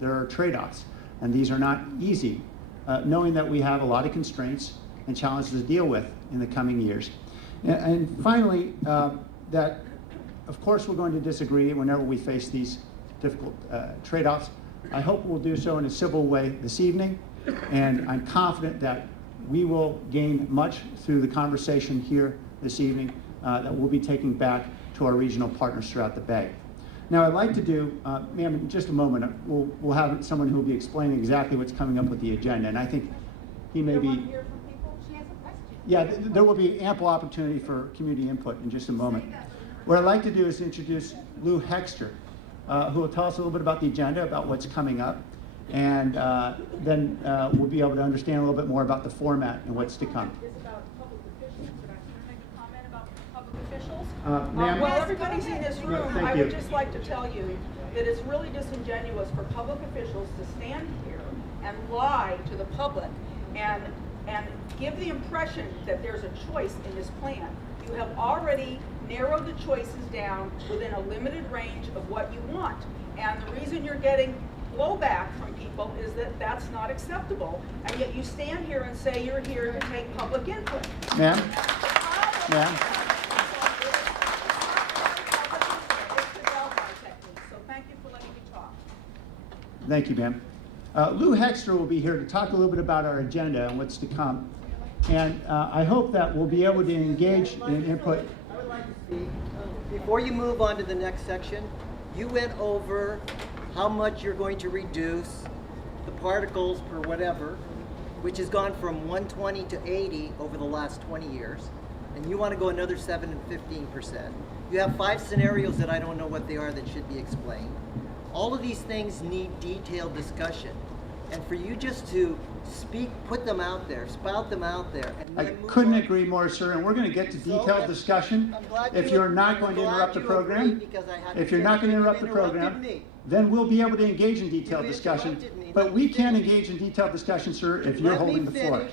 there are trade-offs, and these are not easy, knowing that we have a lot of constraints and challenges to deal with in the coming years. And finally, that of course we're going to disagree whenever we face these difficult trade-offs. I hope we'll do so in a civil way this evening, and I'm confident that we will gain much through the conversation here this evening that we'll be taking back to our regional partners throughout the Bay. Now, I'd like to do, ma'am, in just a moment, we'll have someone who will be explaining exactly what's coming up with the agenda, and I think he may be. Yeah, there will be ample opportunity for community input in just a moment. What I'd like to do is introduce Lou Hexter, who will tell us a little bit about the agenda, about what's coming up, and then we'll be able to understand a little bit more about the format and what's to come. While everybody's in this room, I would just like to tell you that it's really disingenuous for public officials to stand here and lie to the public and give the impression that there's a choice in this plan. You have already narrowed the choices down within a limited range of what you want. And the reason you're getting blowback from people is that that's not acceptable. And yet you stand here and say you're here to take public input. Ma'am? Ma'am? So thank you for letting me talk. Thank you, ma'am. Lou Hexter will be here to talk a little bit about our agenda and what's to come. And I hope that we'll be able to engage in input. I would like to speak. Before you move on to the next section, you went over how much you're going to reduce the particles per whatever, which has gone from 120 to 80 over the last 20 years. And you want to go another 7 and 15%. You have 5 scenarios that I don't know what they are that should be explained. All of these things need detailed discussion. And for you just to speak, put them out there, spout them out there. And I couldn't agree more, sir, and we're going to get to detailed discussion. If you're not going to interrupt the program, then we'll be able to engage in detailed discussion. But we can't engage in detailed discussion, sir, if you're holding the floor.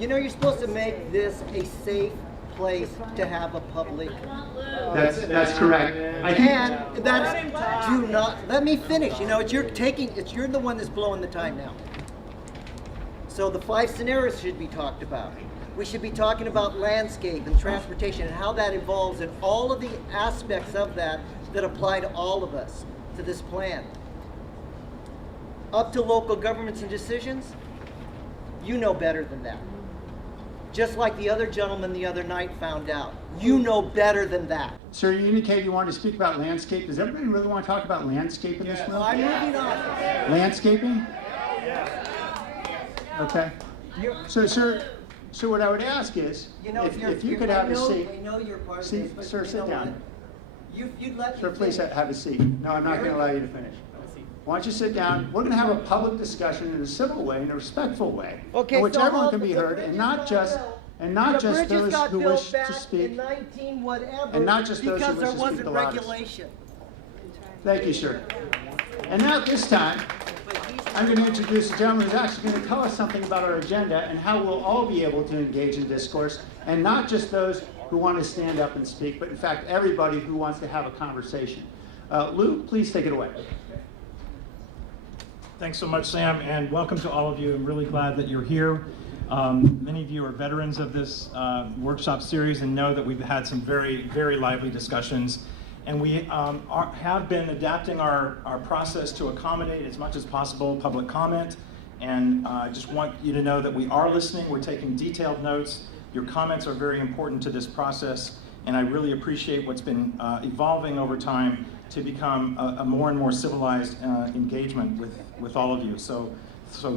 You know, you're supposed to make this a safe place to have a public. That's correct. And that's, do not, let me finish. You know, you're the one that's blowing the time now. So the 5 scenarios should be talked about. We should be talking about landscape and transportation and how that evolves and all of the aspects of that that apply to all of us, to this plan. Up to local governments and decisions, you know better than that. Just like the other gentleman the other night found out. You know better than that. Sir, you indicated you wanted to speak about landscape. Does everybody really want to talk about landscape in this room? I'm moving on. Landscaping? Okay. So, sir, what I would ask is, if you could have a seat. I know you're part of this, but sir, sit down. You'd let me Sir, please have a seat. No, I'm not going to allow you to finish. Why don't you sit down? We're going to have a public discussion in a civil way, in a respectful way, in which everyone can be heard, and not just those who wish to speak, and not just those who wish to speak the loudest. Thank you, sir. And now at this time, I'm going to introduce a gentleman who's actually going to tell us something about our agenda and how we'll all be able to engage in discourse, and not just those who want to stand up and speak, but in fact everybody who wants to have a conversation. Lou, please take it away. Thanks so much, Sam, and welcome to all of you. I'm really glad that you're here. Many of you are veterans of this workshop series and know that we've had some very, very lively discussions. And we have been adapting our process to accommodate as much as possible public comment. And I just want you to know that we are listening. We're taking detailed notes. Your comments are very important to this process. And I really appreciate what's been evolving over time to become a more and more civilized engagement with all of you. So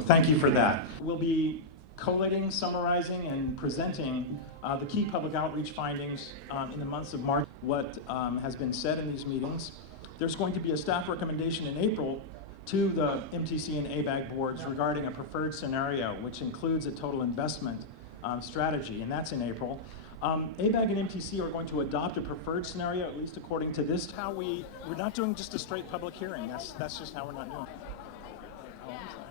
thank you for that. We'll be collating, summarizing, and presenting the key public outreach findings in the months of March. What has been said in these meetings. There's going to be a staff recommendation in April to the MTC and ABAG boards regarding a preferred scenario, which includes a total investment strategy, and that's in April. ABAG and MTC are going to adopt a preferred scenario, at least according to this. We're not doing just a straight public hearing. That's just how we're not doing it. Oh, I'm sorry.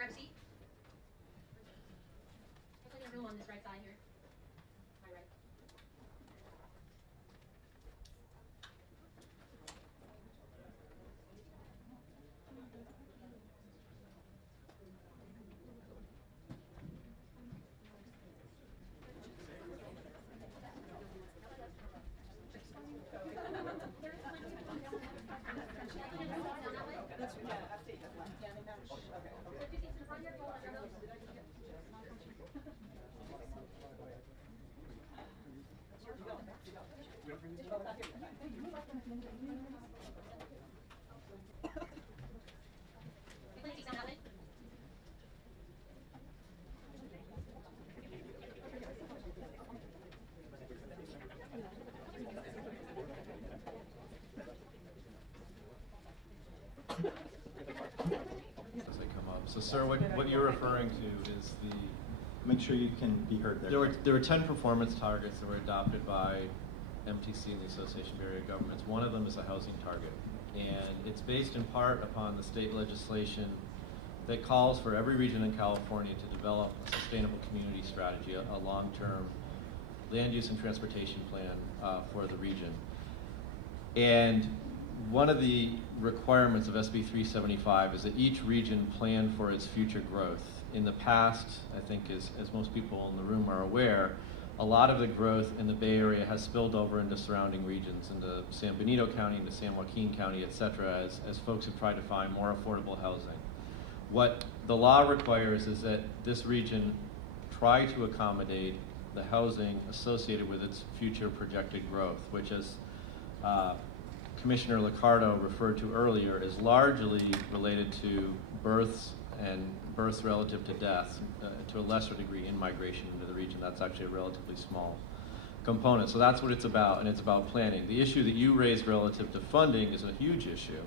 Grab a seat. There's like a room on this right side here. My right. As they come up. So, sir, what you're referring to is Make sure you can be heard there. there were 10 performance targets that were adopted by MTC and the Association of Area Governments. One of them is a housing target, and it's based in part upon the state legislation that calls for every region in California to develop a sustainable community strategy, a long-term land use and transportation plan for the region. And one of the requirements of SB 375 is that each region plan for its future growth. In the past, I think as most people in the room are aware, a lot of the growth in the Bay Area has spilled over into surrounding regions, into San Benito County, into San Joaquin County, et cetera, as folks have tried to find more affordable housing. What the law requires is that this region try to accommodate the housing associated with its future projected growth, which is Commissioner Liccardo referred to earlier, is largely related to births and births relative to deaths, to a lesser degree in migration into the region. That's actually a relatively small component. So that's what it's about, and it's about planning. The issue that you raised relative to funding is a huge issue,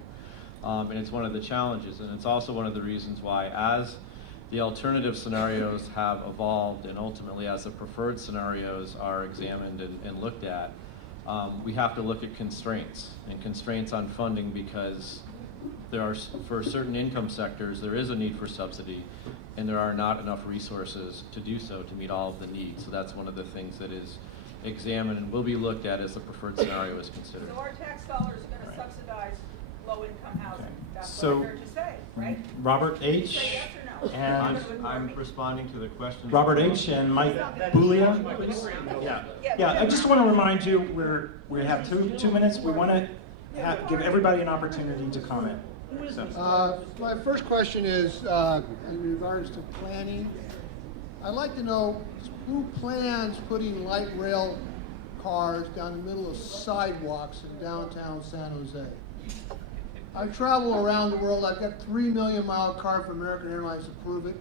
and it's one of the challenges, and it's also one of the reasons why, as the alternative scenarios have evolved and ultimately as the preferred scenarios are examined and looked at, we have to look at constraints on funding, because there are, for certain income sectors, there is a need for subsidy, and there are not enough resources to do so to meet all of the needs. So that's one of the things that is examined and will be looked at as the preferred scenario is considered. So our tax dollars are going to subsidize low-income housing. Okay. That's So, what I heard you say, right? Robert Say H. yes or no. and I'm responding to the question. Robert H. and Mike Buglia, please. Yeah, I just want to remind you, we have two minutes. We want to give everybody an opportunity to comment. So. My first question is in regards to planning. I'd like to know who plans putting light rail cars down the middle of sidewalks in downtown San Jose. I travel around the world. I've got 3 million mile card for American Airlines to prove it.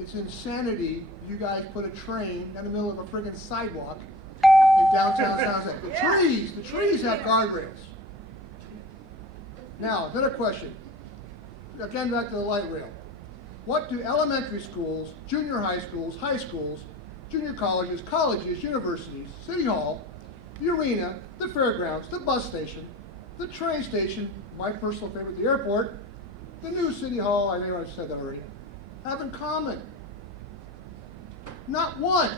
It's insanity. You guys put a train down the middle of a friggin' sidewalk in downtown San Jose. The trees have guardrails. Now, another question. Again, back to the light rail. What do elementary schools, junior high schools, junior colleges, universities, City Hall, the arena, the fairgrounds, the bus station, the train station, my personal favorite, the airport, the new City Hall, I know I've said that already, have in common? Not one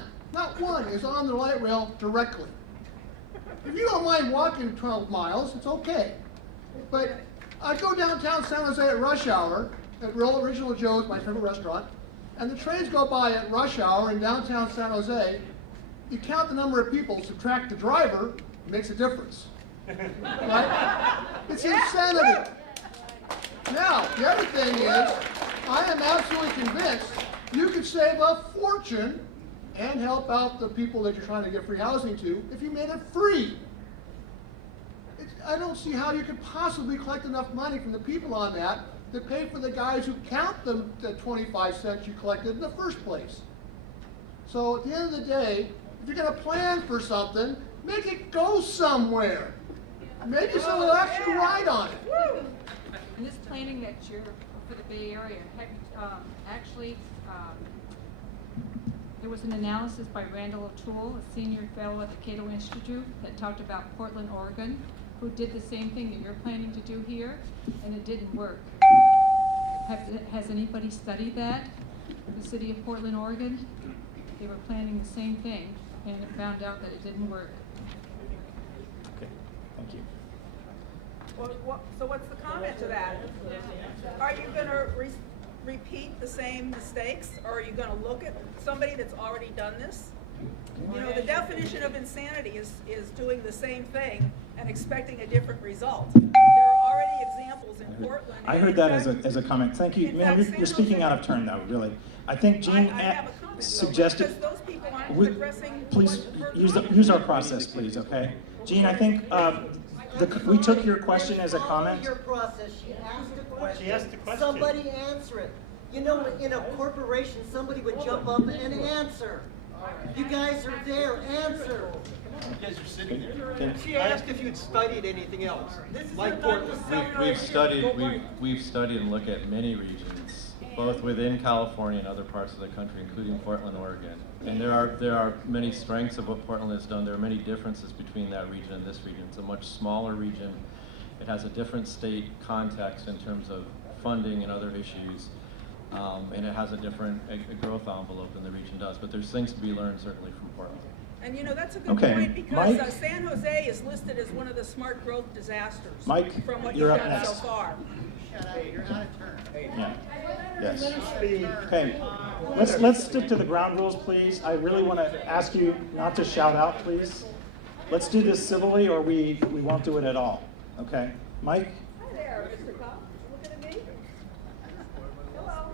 is on the light rail directly. If you don't mind walking 12 miles, it's okay. But I go downtown San Jose at rush hour, at Real Original Joe's, my favorite restaurant, and the trains go by at rush hour in downtown San Jose. You count the number of people, subtract the driver, it makes a difference. Right? It's insanity. Now, the other thing is, I am absolutely convinced you could save a fortune and help out the people that you're trying to get free housing to if you made it free. I don't see how you could possibly collect enough money from the people on that to pay for the guys who count them the 25 cents you collected in the first place. So at the end of the day, if you're going to plan for something, make it go somewhere. Maybe someone will actually ride on it. And this planning that you're for the Bay Area, there was an analysis by Randall O'Toole, a senior fellow at the Cato Institute, that talked about Portland, Oregon, who did the same thing that you're planning to do here, and it didn't work. Has anybody studied that? The city of Portland, Oregon? They were planning the same thing, and it found out that it didn't work. Okay, thank you. So what's the comment to that? Are you going to repeat the same mistakes, or are you going to look at somebody that's already done this? You know, the definition of insanity is doing the same thing and expecting a different result. There are already examples in Portland. I and heard in that fact- as a comment. Thank you. in Ma'am, fact, you're San speaking Jose- out of turn though, really. I think Jean I have a comment, though, suggested. because those people aren't we- addressing Please, what her use comment our is. process, please, okay? Jean, I think we took your question as a comment. Follow your process. She asked a question. She asked a question. Somebody answer it. You know, in a corporation, somebody would jump up and answer. You guys are there, answer. You guys are sitting there. Okay. She asked if you'd studied anything else, like Portland. We've studied and looked at many regions, both within California and other parts of the country, including Portland, Oregon. And there are many strengths of what Portland has done. There are many differences between that region and this region. It's a much smaller region. It has a different state context in terms of funding and other issues. And it has a different growth envelope than the region does. But there's things to be learned certainly from Portland. And you know, that's a good Okay, point, because Mike? San Jose is listed as one of the smart growth disasters. Mike, from what you're you've up done so next. far. Yeah. Yes. Okay. Let's stick to the ground rules, please. I really want to ask you not to shout out, please. Let's do this civilly, or we won't do it at all. Okay. Mike? Hi there, Mr. Cobb. Looking at me? Hello.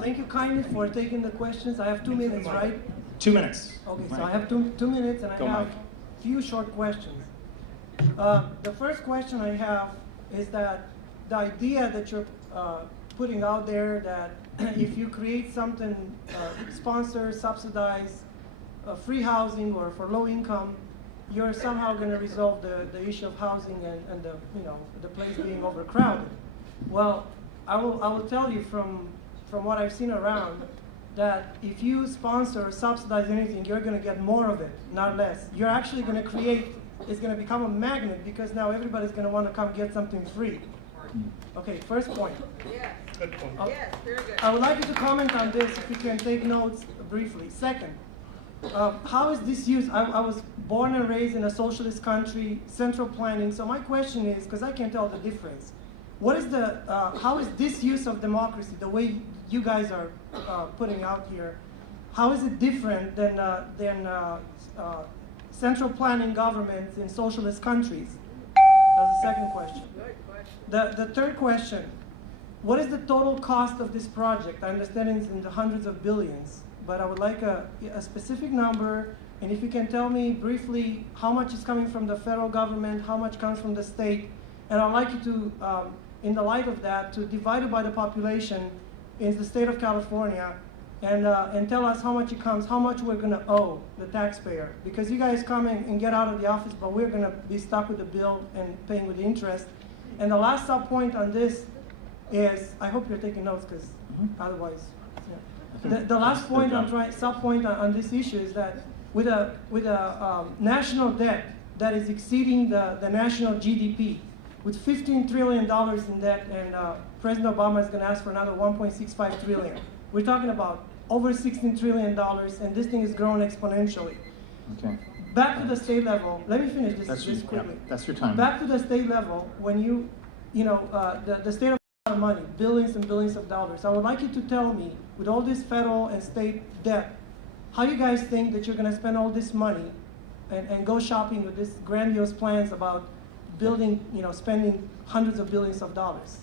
Thank you kindly for taking the questions. I have 2 minutes, right? 2 minutes. Okay, so Mike. I have two minutes and I Go, have Mike. few short questions. The first question I have is that the idea that you're putting out there that if you create something, sponsor, subsidize, free housing or for low income, you're somehow going to resolve the issue of housing and the, you know, the place being overcrowded. Well, I will tell you from what I've seen around that if you sponsor or subsidize anything, you're going to get more of it, not less. You're actually going to create, it's going to become a magnet because now everybody's going to want to come get something free. Okay, first point. Yes, Good point. yes, very good. I would like you to comment on this, if you can take notes briefly. Second, how is this used? I was born and raised in a socialist country, central planning, so my question is, because I can't tell the difference, what is the, how is this use of democracy, the way you guys are putting out here, how is it different than central planning governments in socialist countries? That's the second question. Good question. The third question, what is the total cost of this project? I understand it's in the hundreds of billions, but I would like a specific number, and if you can tell me briefly how much is coming from the federal government, how much comes from the state, and I'd like you to, in the light of that, to divide it by the population in the state of California, and tell us how much it comes, how much we're gonna owe the taxpayer. Because you guys come in and get out of the office, but we're gonna be stuck with the bill and paying with interest. And the last sub point on this is, I hope you're taking notes, because otherwise, yeah. The last point I'm trying, sub point on this issue is that with a national debt that is exceeding the national GDP, with $15 trillion in debt, and President Obama is going to ask for another $1.65 trillion. We're talking about over $16 trillion, and this thing is growing exponentially. Okay. Back to the state level. Let me finish That's this your, quickly. yeah, that's your time. Back to the state level, when the state of money, billions and billions of dollars. I would like you to tell me, with all this federal and state debt, how you guys think that you're going to spend all this money and go shopping with these grandiose plans about building, spending hundreds of billions of dollars.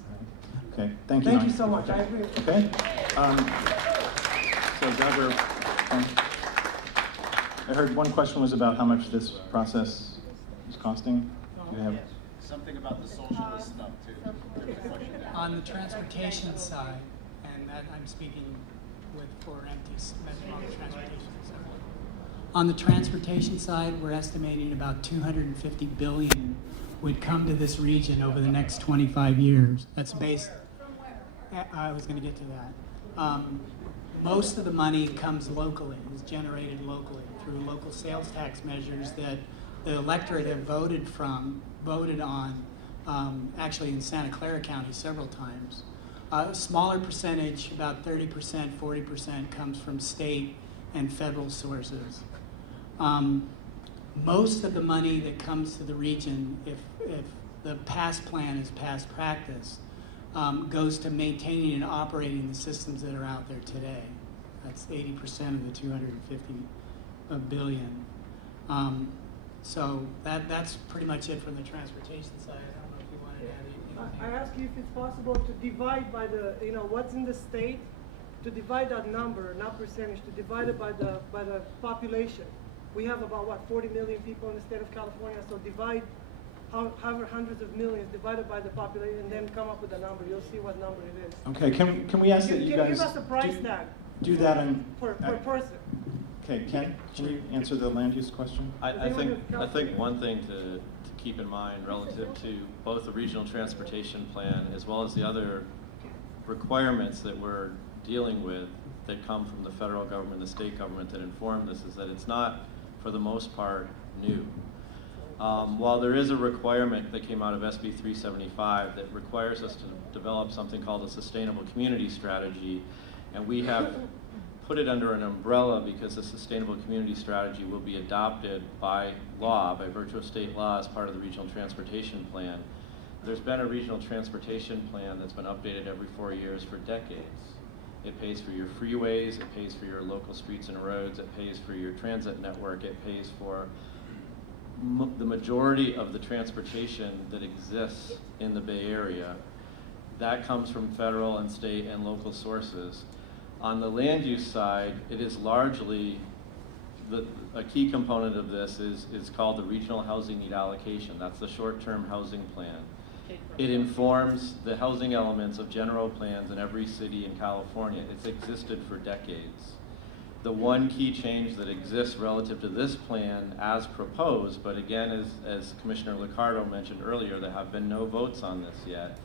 Okay, thank you. Thank you Mike. so much. I agree with you. Okay. So Governor, I heard one question was about how much this process is costing. Do you have? Something about the socialist stuff too. On the transportation side, and that I'm speaking for MTs, Metropolitan Transportation Center. On the transportation side, we're estimating about $250 billion would come to this region over the next 25 years. That's based, I was going to get to that. Most of the money comes locally, is generated locally through local sales tax measures that the electorate have voted on, actually in Santa Clara County several times. A smaller percentage, about 30%, 40%, comes from state and federal sources. Most of the money that comes to the region, if the past plan is past practice, goes to maintaining and operating the systems that are out there today. That's 80% of the $250 billion. So that's pretty much it from the transportation side. I don't know if you wanted to add anything. I ask you if it's possible to divide by the, what's in the state, to divide that number, not percentage, to divide it by the population. We have about, what, 40 million people in the state of California, so divide however hundreds of millions divided by the population and then come up with a number. You'll see what number it is. Okay, can we ask that you guys Give us a price tag do that in... per person. Okay, Ken, can you answer the land use question? I think one thing to keep in mind relative to both the regional transportation plan as well as the other requirements that we're dealing with that come from the federal government, the state government that inform this, is that it's not, for the most part, new. While there is a requirement that came out of SB 375 that requires us to develop something called a sustainable community strategy, and we have put it under an umbrella because the sustainable community strategy will be adopted by law, by virtue of state law, as part of the regional transportation plan. There's been a regional transportation plan that's been updated every 4 years for decades. It pays for your freeways, it pays for your local streets and roads, it pays for your transit network, it pays for the majority of the transportation that exists in the Bay Area. That comes from federal and state and local sources. On the land use side, it is largely, a key component of this is called the Regional Housing Need Allocation. That's the short-term housing plan. It informs the housing elements of general plans in every city in California. It's existed for decades. The one key change that exists relative to this plan as proposed, but again, as Commissioner Liccardo mentioned earlier, there have been no votes on this yet,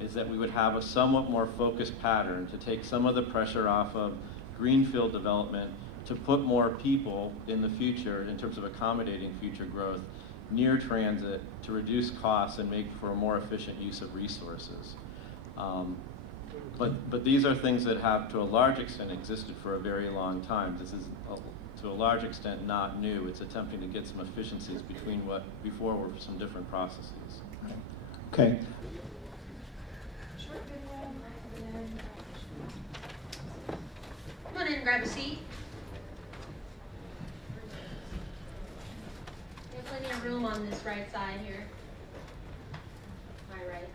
is that we would have a somewhat more focused pattern to take some of the pressure off of greenfield development, to put more people in the future in terms of accommodating future growth near transit, to reduce costs and make for a more efficient use of resources. But these are things that have, to a large extent, existed for a very long time. This is, to a large extent, not new. It's attempting to get some efficiencies between what before were some different processes. Okay. Come on in and grab a seat. We have plenty of room on this right side here. My right.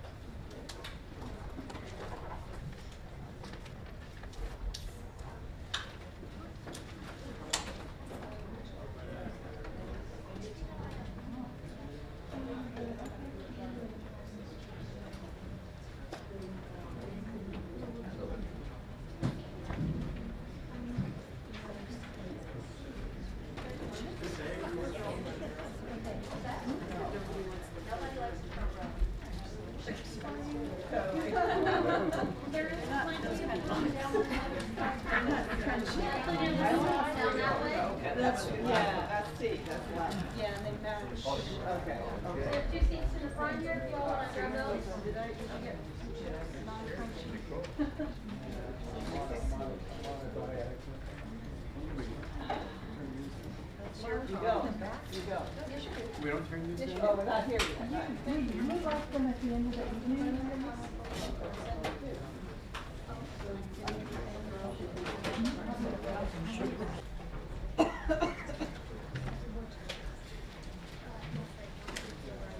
Yeah, and they match. Okay. So we have 2 seats in the front here, if you all want to grab those. You go. You go. We don't turn these down? Oh, we're not here yet. We like them at the end of the evening.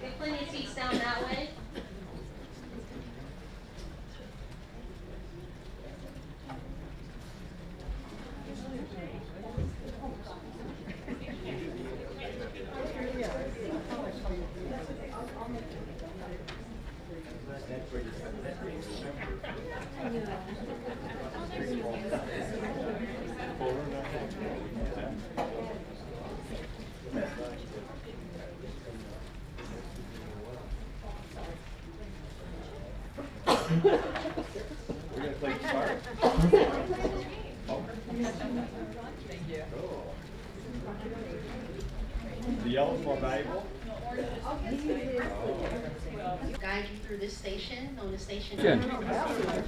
There's plenty of seats down that way. We're gonna play guitar. Thank you. The yellow's more valuable? I'll get to it. guide you through this station, known as Station.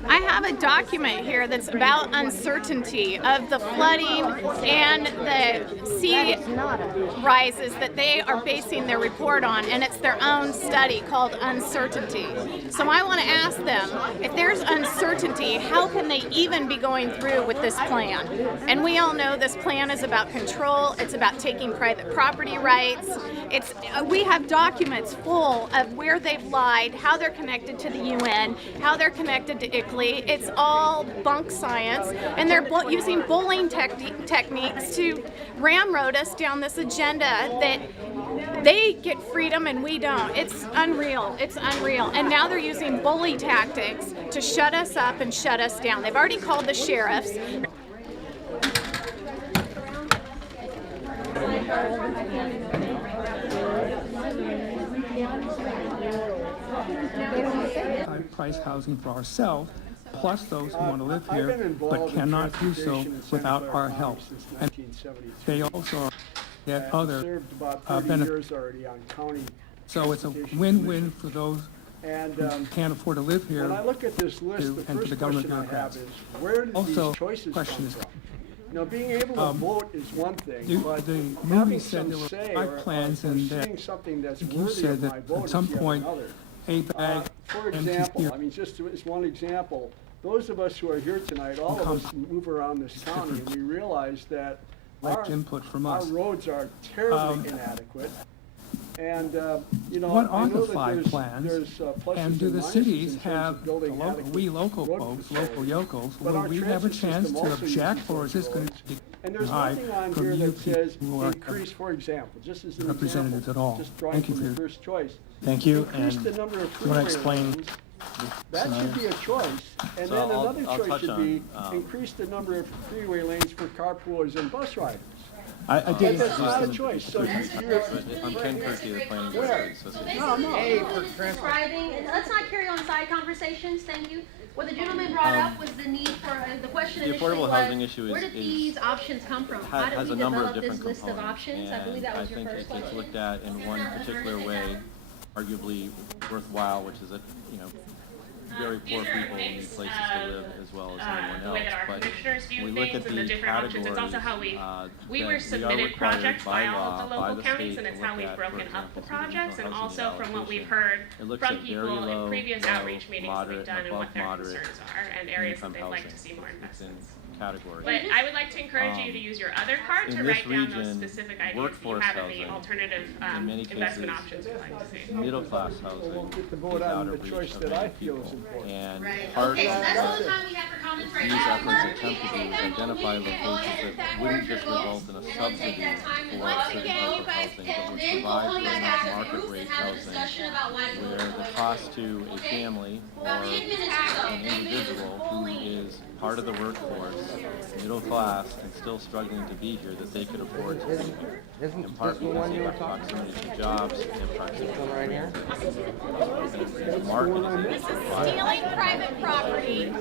I have a document here that's about uncertainty of the flooding and the sea rises that they are basing their report on, and it's their own study called Uncertainty. So I want to ask them, if there's uncertainty, how can they even be going through with this plan? And we all know this plan is about control, it's about taking private property rights. We have documents full of where they've lied, how they're connected to the UN, how they're connected to ICLEI. It's all bunk science, and they're using bullying techniques to ramrod us down this agenda that they get freedom and we don't. It's unreal. It's unreal. And now they're using bully tactics to shut us up and shut us down. They've already called the sheriffs. Price housing for ourselves, plus those who want to live here, but cannot do so without our help. And they also get other benefits. So it's a win-win for those who can't afford to live here, When I look at this list, the and for first the government question I have bureaucrats. is, where did Also, these choices question come is, from? You know, being able to vote is one thing, but the movie having said some there were say 5 or plans, or and that seeing something that's you worthy said of my that vote at some is yet point another. a bag For example, I mean, just as one example, those of us who are here tonight, all of us move around this county, and we realize that our input from our us. roads are terribly inadequate. And, you know, What I are know the that 5 plans? there's pluses And do the minuses cities in terms have, of building adequate local road folks, facilities. local yokels, But will our we have a transit chance system to also object, uses or is this those going roads. to be And there's denied nothing on from here you that says people who are increase, for example, just as an representatives example, at all? just drawing Thank you from for the your- first choice. Thank you, Increase and the number of you want freeway to explain lanes. That should be a choice. And So then I'll another choice touch should be on, increase the number of freeway lanes for carpoolers and bus riders. I But did that's not a introduce them. choice, so you're. I'm Ken Kirky, the Planning Board Where? Association. No, no. Describing, and let's not carry on side conversations, thank you. What the gentleman brought up was the need for, the question The initially affordable was, housing issue where did is these options come from? How has did a we number of develop this different list of components, options? I believe that was your and I first think it's question. looked at in one particular way, arguably worthwhile, which is that, you know, very poor people need places to live as well as everyone the way that our else. But commissioners view we look things at and the different options. It's also how we were submitted projects by all of the local counties, and it's how we've broken up the projects, and also from what we've heard from people in previous outreach meetings that we've done and what their concerns are and areas that they'd like to see more investments. Category. But I would like to encourage you to use your other card to in this write down those region, specific ideas that you workforce have and the housing, alternative in many investment cases, options you'd like to see. middle-class housing Won't get the is vote out on the of reach choice of that I many feel people. is important. And Right, part okay, so of that's all the time we have for comments right these now. efforts attempt to do is identify locations that wouldn't just result in a subsidy for certain types of housing, but would Then we'll provide come for back enough after market groups rate and have a housing discussion about why we where the cost to a family or About 10 minutes or so. an individual who is part of the workforce, middle class, and still struggling to be here, that they could afford to be here. In part because they have proximity to jobs, they have proximity to the market. This is stealing private property.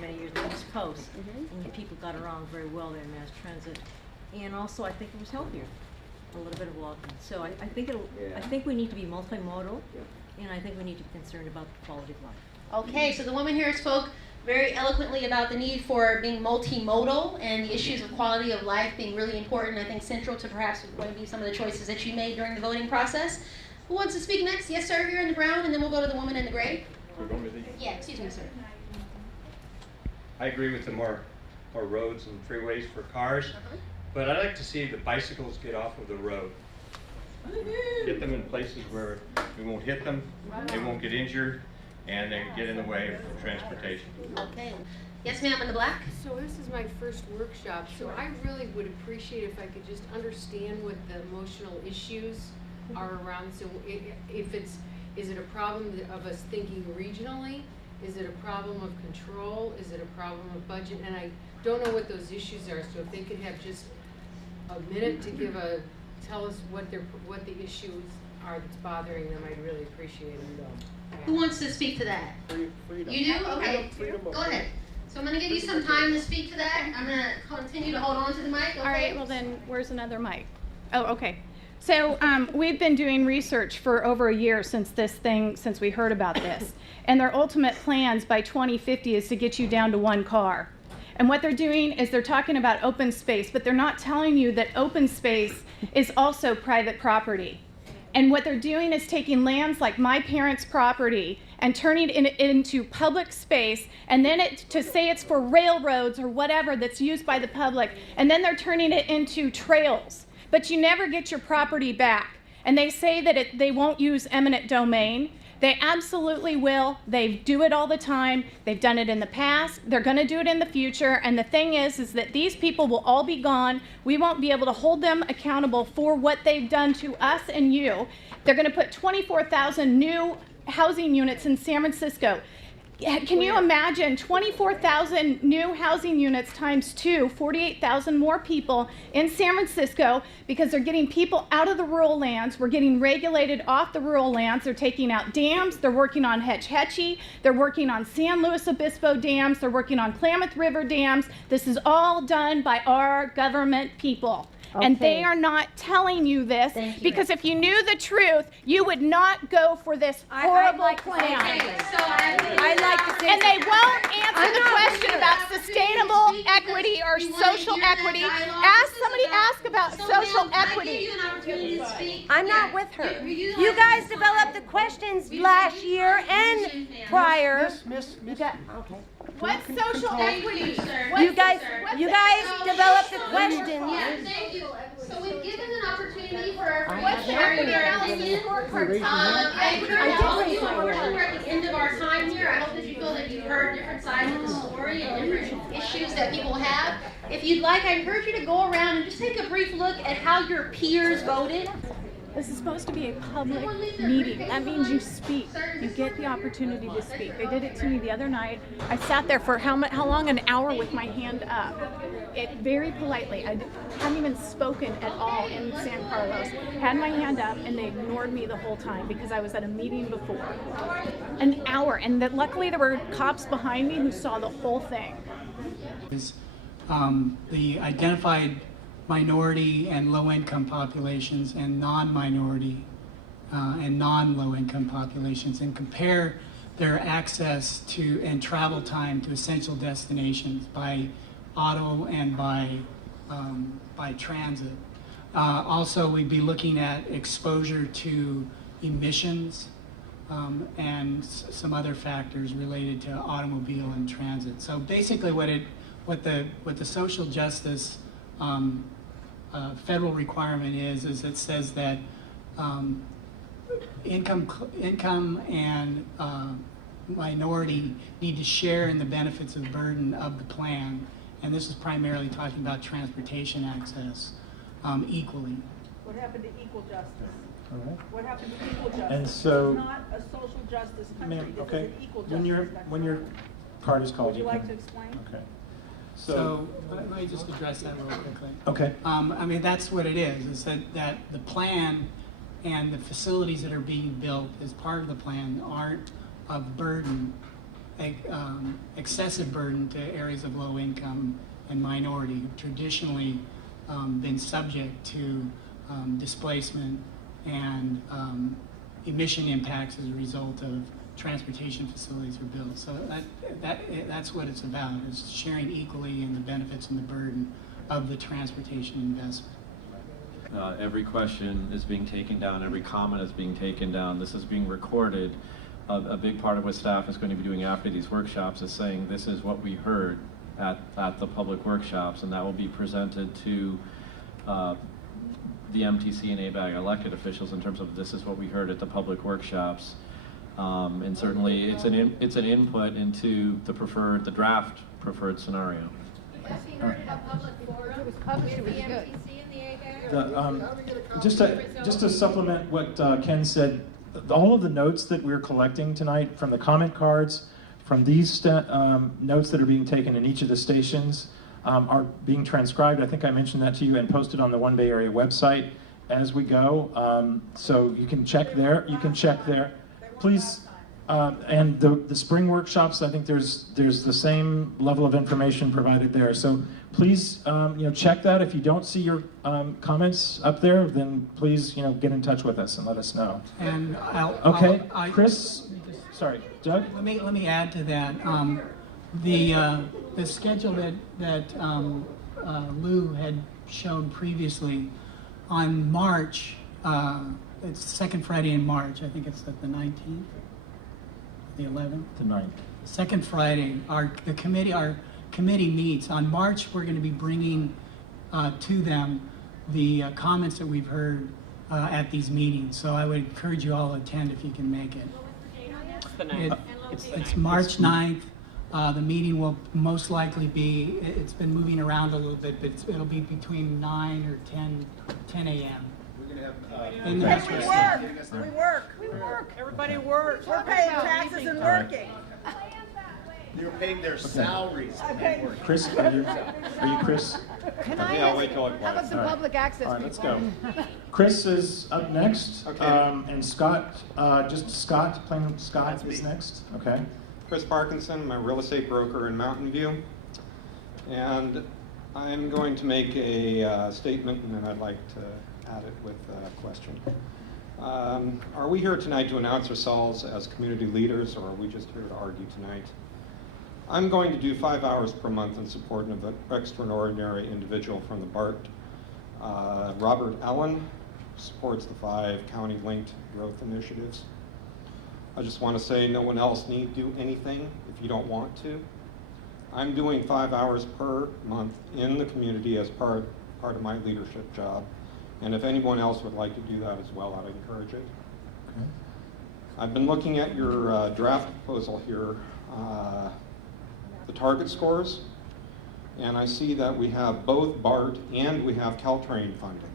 Many years in the East Coast, and people got around very well there in mass transit, and also I think it was healthier, a little bit of walking. So I think I think we need to be multimodal, and I think we need to be concerned about the quality of life. Okay, so the woman here spoke very eloquently about the need for being multimodal and the issues of quality of life being really important, I think central to perhaps maybe some of the choices that you made during the voting process. Who wants to speak next? Yes, sir, here in the brown, and then we'll go to the woman in the gray. Yeah, excuse me, sir. I agree with the more roads and freeways for cars, but I'd like to see the bicycles get off of the road. Get them in places where we won't hit them, they won't get injured, and they get in the way of transportation. Okay. Yes, ma'am, in the black. So this is my first workshop, so I really would appreciate if I could just understand what the emotional issues are around. So if it's, is it a problem of us thinking regionally? Is it a problem of control? Is it a problem of budget? And I don't know what those issues are, so if they could have just a minute to tell us what the issues are that's bothering them, I'd really appreciate it. Who wants to speak to that? Freedom. You do? Okay. Freedom of Go ahead. So I'm going to give you some time to speak to that. I'm going to continue to hold on to the mic. All right, well then, where's another mic? Oh, okay. So we've been doing research for over a year since we heard about this. And their ultimate plans by 2050 is to get you down to one car. And what they're doing is they're talking about open space, but they're not telling you that open space is also private property. And what they're doing is taking lands like my parents' property and turning it into public space, and then to say it's for railroads or whatever that's used by the public, and then they're turning it into trails. But you never get your property back. And they say that they won't use eminent domain. They absolutely will. They do it all the time. They've done it in the past. They're going to do it in the future. And the thing is that these people will all be gone. We won't be able to hold them accountable for what they've done to us and you. They're going to put 24,000 new housing units in San Francisco. Can you imagine 24,000 new housing units times 2, 48,000 more people in San Francisco, because they're getting people out of the rural lands. We're getting regulated off the rural lands. They're taking out dams. They're working on Hetch Hetchy. They're working on San Luis Obispo dams. They're working on Klamath River dams. This is all done by our government people. Okay. And they are not telling you this because if you knew the truth, you would not go for this horrible plan. And they won't answer the question about sustainable equity or social equity. Somebody ask about social equity. I'm not with her. You guys developed the questions last year and prior. Miss. Okay. What's social equity? You guys developed the questions. Yeah, thank you. So we've given an opportunity for What's equity analysis scorecard? I we're at the end of our time here. I hope that you feel that you've heard different sides of the story and different issues that people have. If you'd like, I encourage you to go around and just take a brief look at how your peers voted. This is supposed to be a public meeting. That means you speak. You get the opportunity to speak. They did it to me the other night. I sat there for how long? An hour with my hand up. Very politely. I hadn't even spoken at all in San Carlos. Had my hand up, and they ignored me the whole time because I was at a meeting before. An hour, and luckily there were cops behind me who saw the whole thing. The identified minority and low-income populations and non-minority and non-low-income populations, and compare their access to and travel time to essential destinations by auto and by transit. Also, we'd be looking at exposure to emissions and some other factors related to automobile and transit. So basically, what the social justice federal requirement is it says that income and minority need to share in the benefits of the burden of the plan, and this is primarily talking about transportation access equally. What happened to equal justice? All right. What happened to equal justice? And so, it's not a social justice country. ma'am, This okay. is an equal justice When your card is called, Would you like to explain? Okay. So let me just address that real quickly. Okay. I mean, that's what it is that the plan and the facilities that are being built as part of the plan aren't of burden, excessive burden to areas of low income and minority who've traditionally been subject to displacement and emission impacts as a result of transportation facilities are built. So that's what it's about, is sharing equally in the benefits and the burden of the transportation investment. Every question is being taken down, every comment is being taken down. This is being recorded. A big part of what staff is going to be doing after these workshops is saying this is what we heard at the public workshops, and that will be presented to the MTC and ABAG elected officials in terms of this is what we heard at the public workshops. And certainly it's an input into the draft preferred scenario. Just to supplement what Ken said, all of the notes that we're collecting tonight from the comment cards, from these notes that are being taken in each of the stations are being transcribed. I think I mentioned that to you and posted on the OneBayArea website as we go. So you can check there. Please, and the spring workshops, I think there's the same level of information provided there. So please, check that. If you don't see your comments up there, then please, get in touch with us and let us know. And Chris, sorry, Doug? Let me add to that. The schedule that Lou had shown previously on March, it's the second Friday in March. I think it's the 19th, the 11th. The 9th. Second Friday, our committee meets. On March, we're going to be bringing to them the comments that we've heard at these meetings. So I would encourage you all to attend if you can make it. It's March 9th. The meeting will most likely be, it's been moving around a little bit, but it'll be between 9 or 10 a.m. We're going to have... We work. Everybody works. We're paying taxes and working. You're paying their salaries. Okay. Chris, are you Chris? Can I Yeah, I'll wait till I how about the public access All right, let's people? go. Chris is up next. Okay. And Scott, plain Scott is next. Okay. Chris Parkinson, I'm a real estate broker in Mountain View. And I'm going to make a statement, and then I'd like to add it with a question. Are we here tonight to announce ourselves as community leaders, or are we just here to argue tonight? I'm going to do 5 hours per month in support of an extraordinary individual from the BART. Robert Allen supports the 5 county-linked growth initiatives. I just want to say no one else need do anything if you don't want to. I'm doing 5 hours per month in the community as part of my leadership job. And if anyone else would like to do that as well, I'd encourage it. Okay. I've been looking at your draft proposal here, the target scores, and I see that we have both BART and we have Caltrain funding.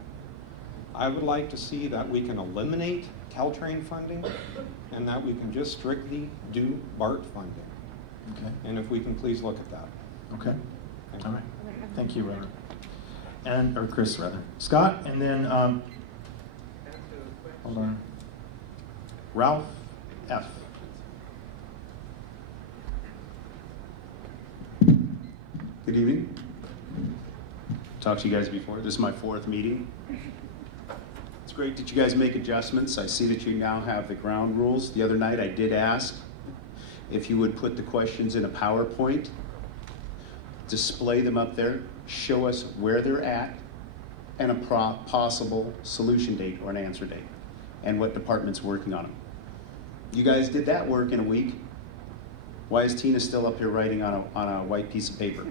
I would like to see that we can eliminate Caltrain funding and that we can just strictly do BART funding. Okay. And if we can please look at that. Okay. All right. Thank you, Robert. Or Chris, rather. Scott, and then, hold on. Ralph F. Good evening. Talked to you guys before. This is my 4th meeting. It's great that you guys make adjustments. I see that you now have the ground rules. The other night I did ask if you would put the questions in a PowerPoint, display them up there, show us where they're at, and a possible solution date or an answer date, and what department's working on them. You guys did that work in a week. Why is Tina still up here writing on a white piece of paper?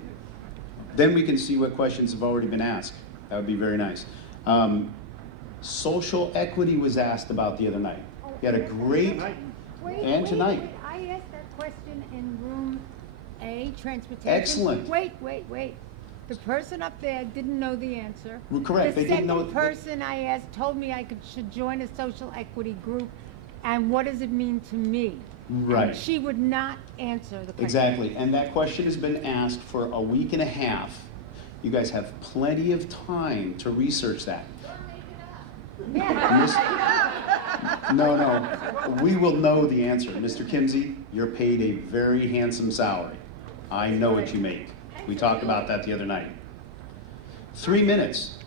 Then we can see what questions have already been asked. That would be very nice. Social equity was asked about the other night. You had a great, and tonight. I asked that question in room A, transportation. Excellent. Wait. The person up there didn't know the answer. Well, correct. They didn't know. The second person I asked told me I should join a social equity group, and what does it mean to me? Right. And she would not answer the question. Exactly, and that question has been asked for a week and a half. You guys have plenty of time to research that. No, we will know the answer. Mr. Kimsey, you're paid a very handsome salary. I know what you make. We talked about that the other night. 3 minutes.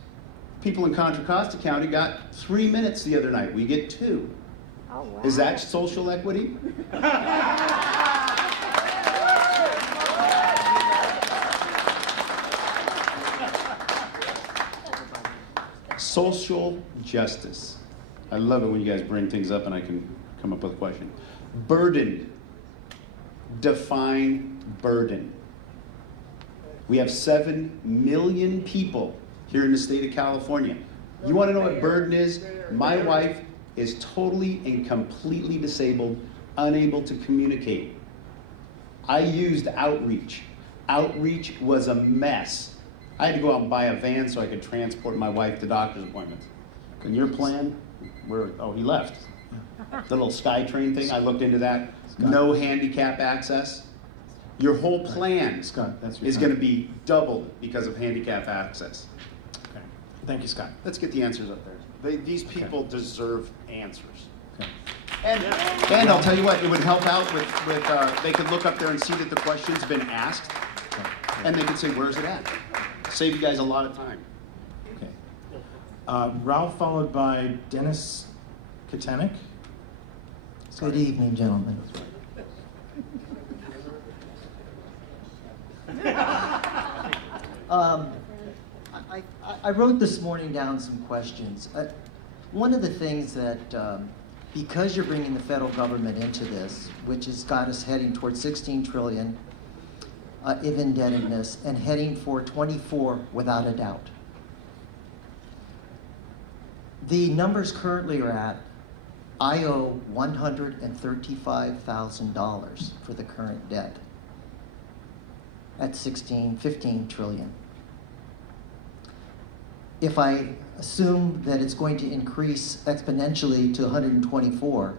People in Contra Costa County got 3 minutes the other night. We get 2. Oh, wow. Is that social equity? Social justice. I love it when you guys bring things up and I can come up with a question. Burden. Define burden. We have 7 million people here in the state of California. You want to know what burden is? My wife is totally and completely disabled, unable to communicate. I used outreach. Outreach was a mess. I had to go out and buy a van so I could transport my wife to doctor's appointments. And your plan, he left. The little SkyTrain thing, I looked into that. Scott. No handicap access. Your whole plan Scott, is going to be doubled because of handicap access. Okay. Thank you, Scott. Let's get the answers up there. These people deserve answers. Okay. And I'll tell you what, it would help out with they could look up there and see that the question's been asked, and they could say, where's it at? Save you guys a lot of time. Okay. Ralph, followed by Dennis Katanek. Good evening, gentlemen. I wrote this morning down some questions. One of the things that, because you're bringing the federal government into this, which has got us heading towards 16 trillion of indebtedness and heading for 24 without a doubt. The numbers currently are at, I owe $135,000 for the current debt at 15 trillion. If I assume that it's going to increase exponentially to 124,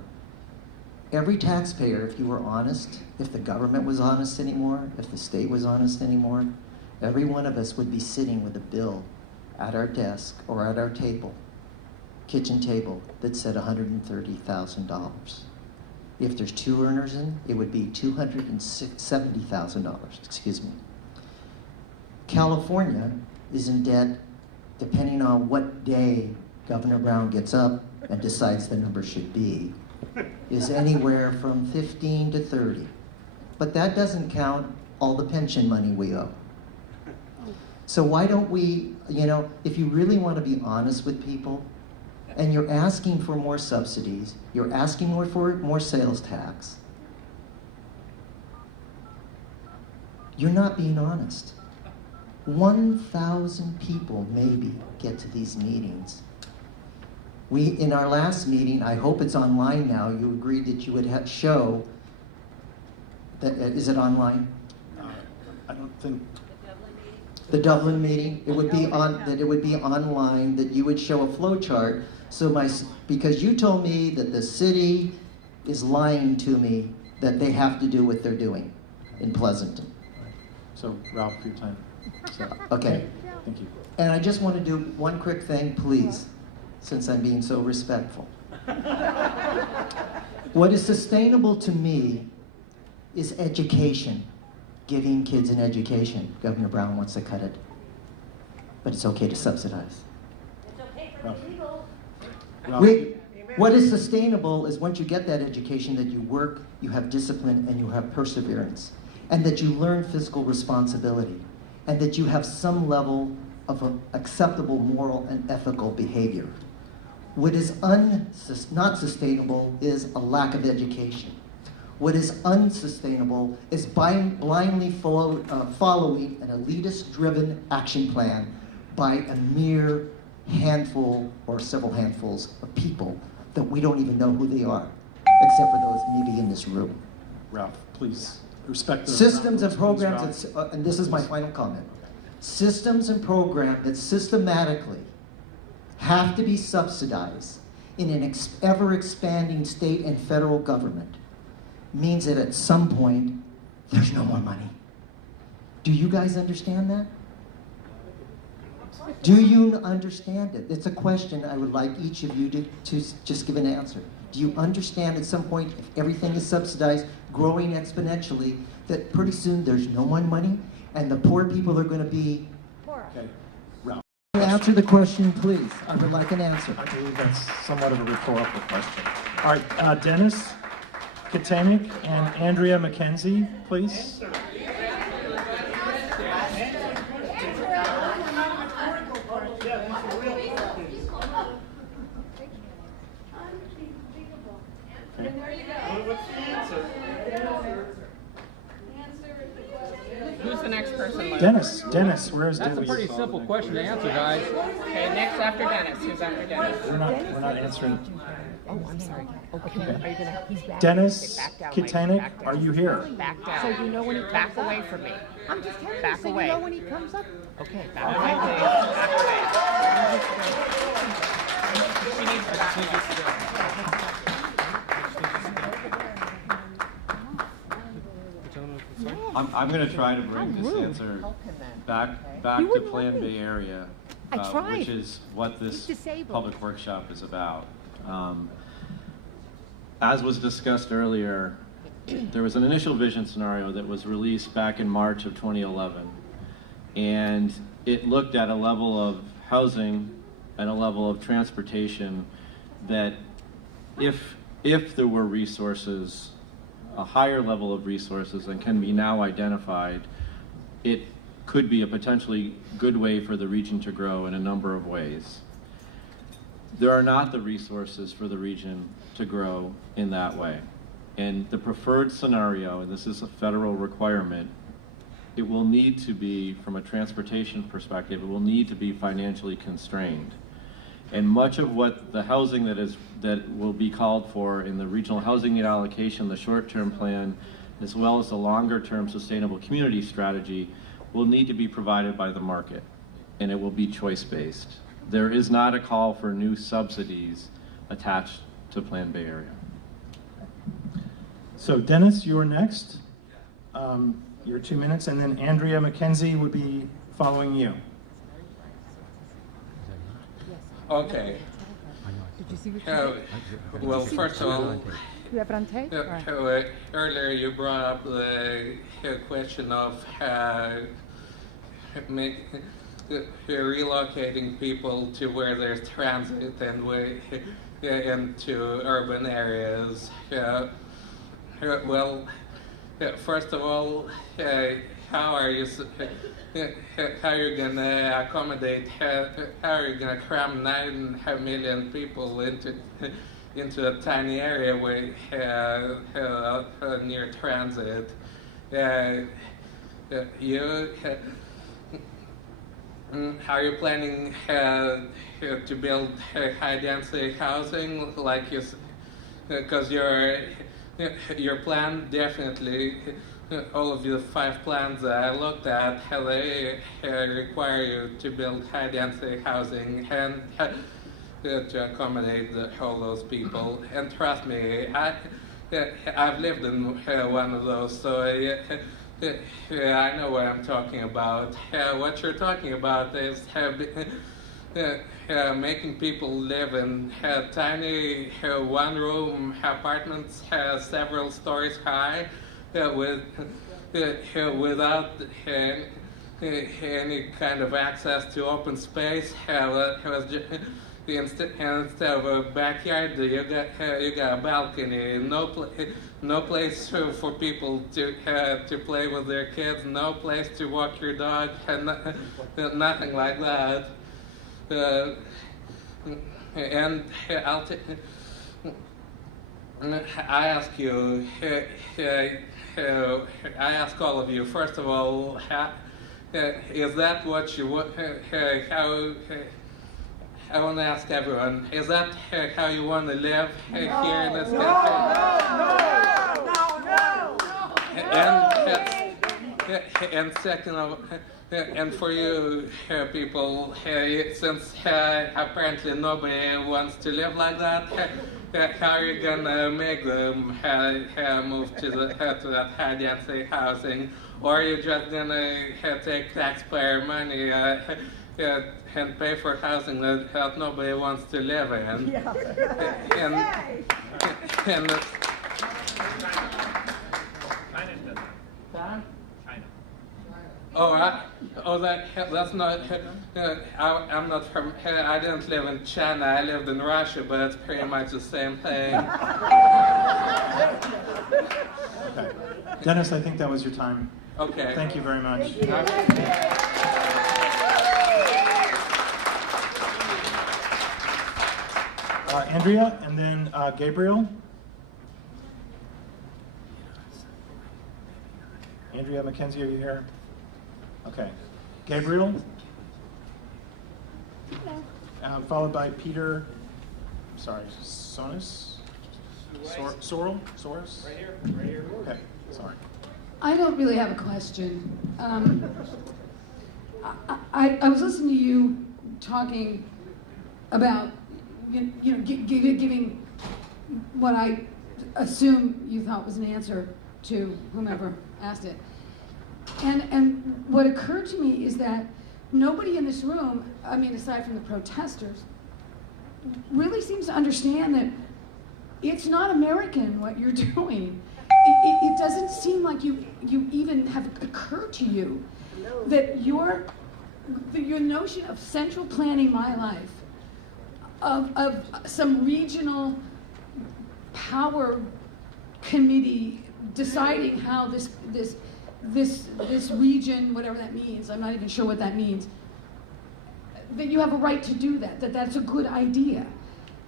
every taxpayer, if you were honest, if the government was honest anymore, if the state was honest anymore, every one of us would be sitting with a bill at our desk or at our table, kitchen table, that said $130,000. If there's two earners in, it would be $270,000, excuse me. California is in debt, depending on what day Governor Brown gets up and decides the number should be, is anywhere from 15 to 30. But that doesn't count all the pension money we owe. So why don't we, if you really want to be honest with people, and you're asking for more subsidies, you're asking for more sales tax, you're not being honest. 1,000 people maybe get to these meetings. In our last meeting, I hope it's online now, you agreed that you would show, that, is it online? I don't think. The Dublin meeting, it would be online, that you would show a flow chart. So because you told me that the city is lying to me that they have to do what they're doing in Pleasanton. So Ralph, your time. Okay. Thank you. And I just want to do one quick thing, please, since I'm being so respectful. What is sustainable to me is education, giving kids an education. Governor Brown wants to cut it, but it's okay to subsidize. It's okay for illegal. What is sustainable is once you get that education, that you work, you have discipline, and you have perseverance, and that you learn fiscal responsibility, and that you have some level of acceptable moral and ethical behavior. What is not sustainable is a lack of education. What is unsustainable is blindly following an elitist-driven action plan by a mere handful or several handfuls of people that we don't even know who they are, except for those maybe in this room. Ralph, please respect the systems and programs, and this is my final comment. Systems and programs that systematically have to be subsidized in an ever-expanding state and federal government means that at some point, there's no more money. Do you guys understand that? Do you understand it? It's a question I would like each of you to just give an answer. Do you understand at some point, if everything is subsidized, growing exponentially, that pretty soon there's no more money and the poor people are going to be... Okay, Ralph. Answer the question, please. I would like an answer. I believe that's somewhat of a rhetorical question. All right, Dennis Katanek and Andrea McKenzie, please. Who's the next person left? Dennis, where's That's Dennis? a pretty simple question to answer, guys. Okay, next after Dennis. Who's after Dennis? We're not answering. Oh, I'm sorry. Okay, are you gonna? He's back. Dennis Back down, Katanek, back down. are you here? Back down. So you know when he back away from me. I'm just telling you, so you know when he comes up. Okay, back away, please. Back away. She needs to back away. I'm going to try to bring this answer back to Plan Bay Area, which is what this public workshop is about. as was discussed earlier, there was an initial vision scenario that was released back in March of 2011. And it looked at a level of housing and a level of transportation that if there were resources, a higher level of resources than can be now identified, it could be a potentially good way for the region to grow in a number of ways. There are not the resources for the region to grow in that way. And the preferred scenario, and this is a federal requirement, it will need to be, from a transportation perspective, it will need to be financially constrained. And much of what the housing that will be called for in the regional housing need allocation, the short-term plan, as well as the longer-term sustainable community strategy, will need to be provided by the market, and it will be choice-based. There is not a call for new subsidies attached to Plan Bay Area. So Dennis, you are next. Your 2 minutes, and then Andrea McKenzie would be following you. Okay. Well, first of all, earlier you brought up the question of relocating people to where there's transit and into urban areas. Well, first of all, how are you gonna accommodate? How are you gonna cram 9 million people into a tiny area where near transit? How are you planning to build high-density housing, like you? Because your plan definitely, all of the 5 plans that I looked at, they require you to build high-density housing and to accommodate all those people. And trust me, I've lived in one of those, so I know what I'm talking about. What you're talking about is making people live in tiny one-room apartments several stories high without any kind of access to open space. Instead of a backyard, you got a balcony. No place for people to play with their kids. No place to walk your dog. Nothing like that. And I ask you, I ask all of you, first of all, is that what you want? I want to ask everyone, is that how you want to live here in this country? And second of, and for you people, since apparently nobody wants to live like that, how are you gonna make them move to that high-density housing, or are you just gonna take taxpayer money and pay for housing that nobody wants to live in? And that's not. I'm not from. I didn't live in China. I lived in Russia, but it's pretty much the same thing. Okay, Dennis, I think that was your time. Okay. Thank you very much. Andrea, and then Gabriel. Andrea McKenzie, are you here? Okay. Gabriel. Followed by Peter, Sonis? Sorrel? Soros? Right here. Okay, sorry. I don't really have a question. I was listening to you talking about, giving what I assume you thought was an answer to whomever asked it. And what occurred to me is that nobody in this room, I mean, aside from the protesters, really seems to understand that It's not American what you're doing. It doesn't seem like you even have occurred to you that your notion of central planning my life, of some regional power committee deciding how this region, whatever that means, I'm not even sure what that means, that you have a right to do that, that's a good idea.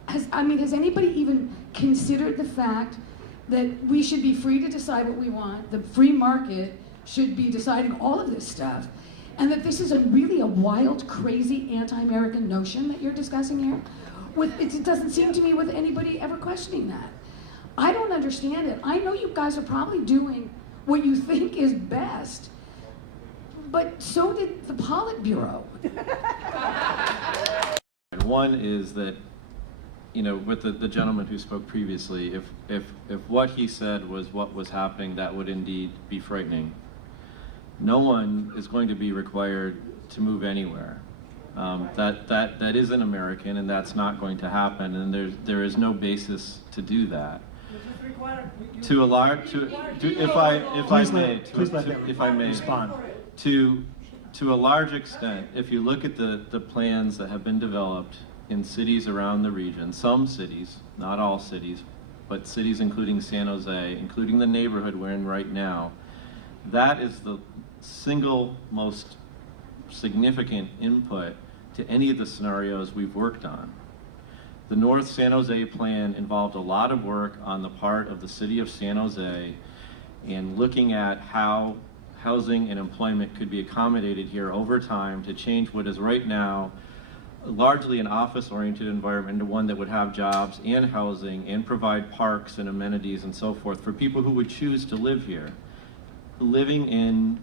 Has anybody even considered the fact that we should be free to decide what we want, the free market should be deciding all of this stuff, and that this is really a wild, crazy, anti-American notion that you're discussing here? It doesn't seem to me with anybody ever questioning that. I don't understand it. I know you guys are probably doing what you think is best, but so did the Politburo. One is that, you know, with the gentleman who spoke previously, if what he said was what was happening, that would indeed be frightening. No one is going to be required to move anywhere. That isn't American, and that's not going to happen, and there is no basis to do that. To a large, if I may respond, to a large extent, if you look at the plans that have been developed in cities around the region, some cities, not all cities, but cities including San Jose, including the neighborhood we're in right now, that is the single most significant input to any of the scenarios we've worked on. The North San Jose plan involved a lot of work on the part of the city of San Jose in looking at how housing and employment could be accommodated here over time to change what is right now largely an office-oriented environment into one that would have jobs and housing and provide parks and amenities and so forth for people who would choose to live here. Living in,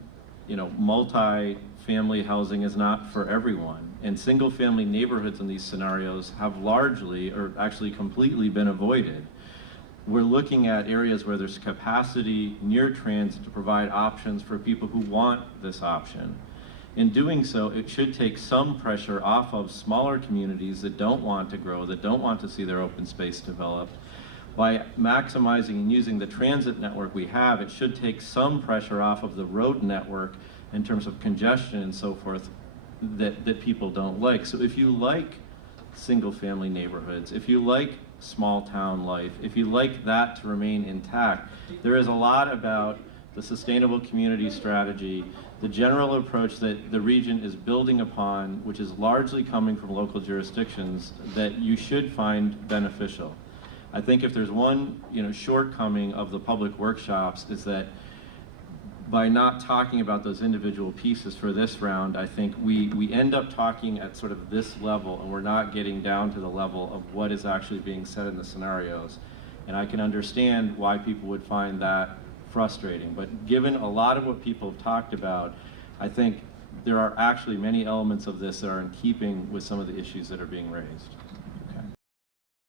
multi-family housing is not for everyone, and single-family neighborhoods in these scenarios have largely or actually completely been avoided. We're looking at areas where there's capacity near transit to provide options for people who want this option. In doing so, it should take some pressure off of smaller communities that don't want to grow, that don't want to see their open space developed. By maximizing and using the transit network we have, it should take some pressure off of the road network in terms of congestion and so forth that people don't like. So if you like single-family neighborhoods, if you like small town life, if you like that to remain intact, there is a lot about the sustainable community strategy, the general approach that the region is building upon, which is largely coming from local jurisdictions, that you should find beneficial. I think if there's one shortcoming of the public workshops is that by not talking about those individual pieces for this round, I think we end up talking at sort of this level, and we're not getting down to the level of what is actually being said in the scenarios. And I can understand why people would find that frustrating. But given a lot of what people have talked about, I think there are actually many elements of this that are in keeping with some of the issues that are being raised.